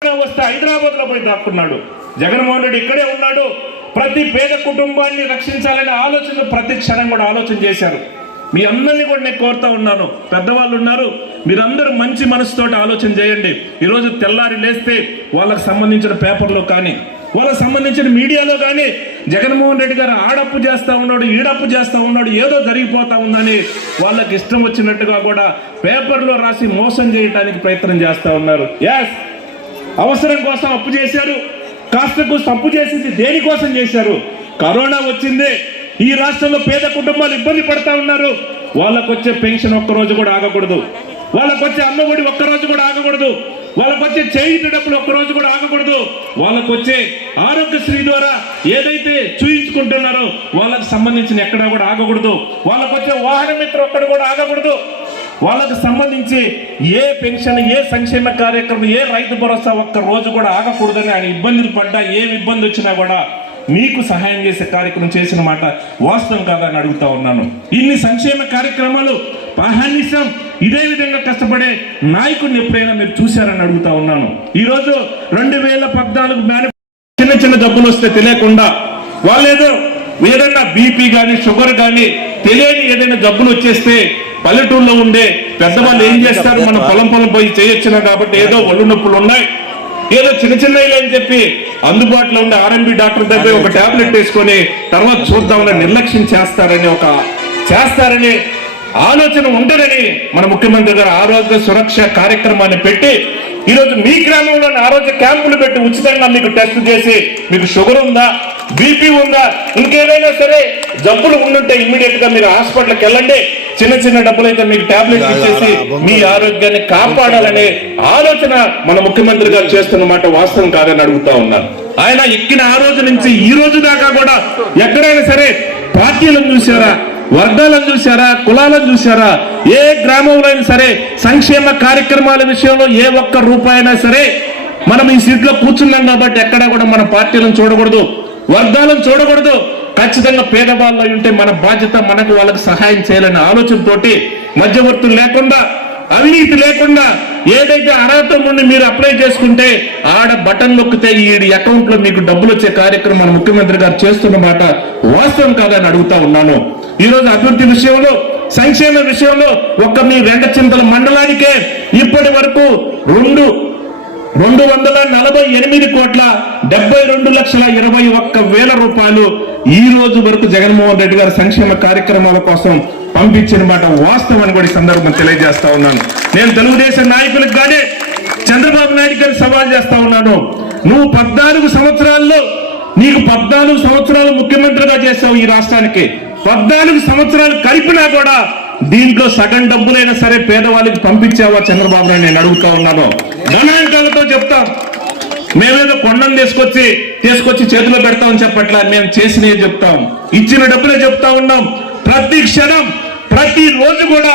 వస్తే హైదరాబాద్ లో పోయి దాక్కున్నాడు. జగన్మోహన్ రెడ్డి ఇక్కడే ఉన్నాడు. ప్రతి పేద కుటుంబాన్ని రక్షించాలనే ఆలోచన ప్రతి క్షణం కూడా ఆలోచన చేశారు. మీ అందరినీ కూడా నేను కోరుతా ఉన్నాను, పెద్దవాళ్ళు ఉన్నారు, మీరందరూ మంచి మనసుతోటి ఆలోచన చేయండి. ఈరోజు తెల్లారి లేస్తే వాళ్ళకి సంబంధించిన పేపర్లో కానీ వాళ్ళకి సంబంధించిన మీడియాలో కానీ జగన్మోహన్ రెడ్డి గారు ఆడప్పు చేస్తా ఉన్నాడు, ఈడప్పు చేస్తా ఉన్నాడు, ఏదో జరిగిపోతా ఉందని వాళ్ళకి ఇష్టం వచ్చినట్టుగా కూడా పేపర్లో రాసి మోసం చేయడానికి ప్రయత్నం చేస్తా ఉన్నారు. ఎస్, అవసరం కోసం అప్పు చేశారు, కాస్త తప్పు చేసేసి దేనికోసం చేశారు? కరోనా వచ్చింది, ఈ రాష్ట్రంలో పేద కుటుంబాలు ఇబ్బంది పడతా ఉన్నారు. వాళ్ళకు వచ్చే పెన్షన్ ఒక్కరోజు కూడా ఆగకూడదు, వాళ్ళకు వచ్చే అమ్మఒడి ఒక్కరోజు కూడా ఆగకూడదు, వాళ్ళకు వచ్చే చేయుత డబ్బులు ఒక్కరోజు కూడా ఆగకూడదు, వాళ్ళకు వచ్చే ఆరోగ్యశ్రీ ద్వారా ఏదైతే చూయించుకుంటున్నారో వాళ్ళకు సంబంధించిన ఎక్కడా కూడా ఆగకూడదు, వాళ్ళకు వచ్చే వాహన మిత్ర ఒక్కడు కూడా ఆగకూడదు, వాళ్ళకు సంబంధించి ఏ పెన్షన్, ఏ సంక్షేమ కార్యక్రమం, ఏ రైతు భరోసా ఒక్క రోజు కూడా ఆగకూడదని ఆయన ఇబ్బందులు పడ్డా, ఏ ఇబ్బంది వచ్చినా కూడా మీకు సహాయం చేసే కార్యక్రమం చేసిన మాట వాస్తవం కాదని అడుగుతా ఉన్నాను. ఇన్ని సంక్షేమ కార్యక్రమాలు మహానిశం ఇదే విధంగా కష్టపడే నాయకుడిని ఎప్పుడైనా మీరు చూశారని అడుగుతా ఉన్నాను. ఈరోజు 2014 చిన్న చిన్న జబ్బులు వస్తే తెలియకుండా వాళ్ళేదో ఏదైనా బీపీ కానీ షుగర్ కానీ తెలియని ఏదైనా జబ్బులు వచ్చేస్తే పల్లెటూరులో ఉండే పెద్దవాళ్ళు ఏం చేస్తారు, మన పొలం పోయి చేయొచ్చిన కాబట్టి ఏదో ఒళ్ళు నొప్పులు ఉన్నాయి, ఏదో చిన్న చిన్నవి అని చెప్పి అందుబాటులో ఉండే ఆర్ఎంబి డాక్టర్ దగ్గర ఒక టాబ్లెట్ వేసుకొని తర్వాత చూద్దామని నిర్లక్ష్యం చేస్తారని ఆలోచన ఉండదని మన ముఖ్యమంత్రి గారు ఆరోగ్య సురక్ష కార్యక్రమాన్ని పెట్టి ఈరోజు మీ గ్రామంలోని ఆరోగ్య క్యాంపులు పెట్టి ఉచితంగా మీకు టెస్ట్ చేసి మీకు షుగర్ ఉందా, బీపీ ఉందా, ఇంకేదైనా సరే జబ్బులు ఉండుంటే ఇమ్మీడియట్ గా మీరు హాస్పిటల్కి వెళ్ళండి, చిన్న చిన్న డబ్బులైతే మీకు టాబ్లెట్ ఇచ్చేసి మీ ఆరోగ్యాన్ని కాపాడాలనే ఆలోచన మన ముఖ్యమంత్రి గారు చేస్తున్న మాట వాస్తవం కాదని అడుగుతా ఉన్నారు. ఆయన ఎక్కిన ఆ రోజు నుంచి ఈ రోజు దాకా కూడా ఎక్కడైనా సరే పార్టీలను చూసారా, వర్గాలను చూసారా, కులాలను చూసారా? ఏ గ్రామంలో అయినా సరే సంక్షేమ కార్యక్రమాల విషయంలో ఏ ఒక్క రూపాయైనా సరే మనం ఈ సీట్లో కూర్చున్నాం కాబట్టి ఎక్కడా కూడా మన పార్టీలను చూడకూడదు, వర్గాలను చూడకూడదు. ఖచ్చితంగా పేదవాళ్ళు ఉంటే మన బాధ్యత మనకు వాళ్ళకి సహాయం చేయాలనే ఆలోచనతోటి మధ్యవర్తులు లేకుండా, అవినీతి లేకుండా ఏదైతే అర్హత నుండి మీరు అప్లై చేసుకుంటే ఆడ బటన్ నొక్కితే ఈ అకౌంట్ లో మీకు డబ్బులు వచ్చే కార్యక్రమం మన ముఖ్యమంత్రి గారు చేస్తున్న మాట వాస్తవం కాదని అడుగుతా ఉన్నాను. ఈ రోజు అభివృద్ధి విషయంలో, సంక్షేమ విషయంలో ఒక్క మీ రెండచింతల మండలానికే ఇప్పటి వరకు 248,72,21,000 రూపాయలు ఈ రోజు వరకు జగన్మోహన్ రెడ్డి గారు సంక్షేమ కార్యక్రమాల కోసం పంపించిన మాట వాస్తవం అని కూడా ఈ సందర్భంగా తెలియజేస్తా ఉన్నాను. నేను తెలుగుదేశం నాయకులకు కానీ చంద్రబాబు నాయుడు గారు సవాల్ చేస్తా ఉన్నాను. నువ్వు 14 సంవత్సరాల్లో నీకు 14 సంవత్సరాలు ముఖ్యమంత్రిగా చేసావు ఈ రాష్ట్రానికి, 14 సంవత్సరాలు కలిపినా కూడా దీంట్లో సగం డబ్బులైనా సరే పేదవాళ్ళకి పంపించావా చంద్రబాబు నాయుడు నేను అడుగుతా ఉన్నాను. గణాంకాలతో చెప్తాం, మేమేదో కొండను తీసుకొచ్చి చేతిలో పెడతామని చెప్పట్లా, మేము చేసినవి చెప్తాం, ఇచ్చిన డబ్బులే చెప్తా ఉన్నాం. ప్రతి క్షణం ప్రతి రోజు కూడా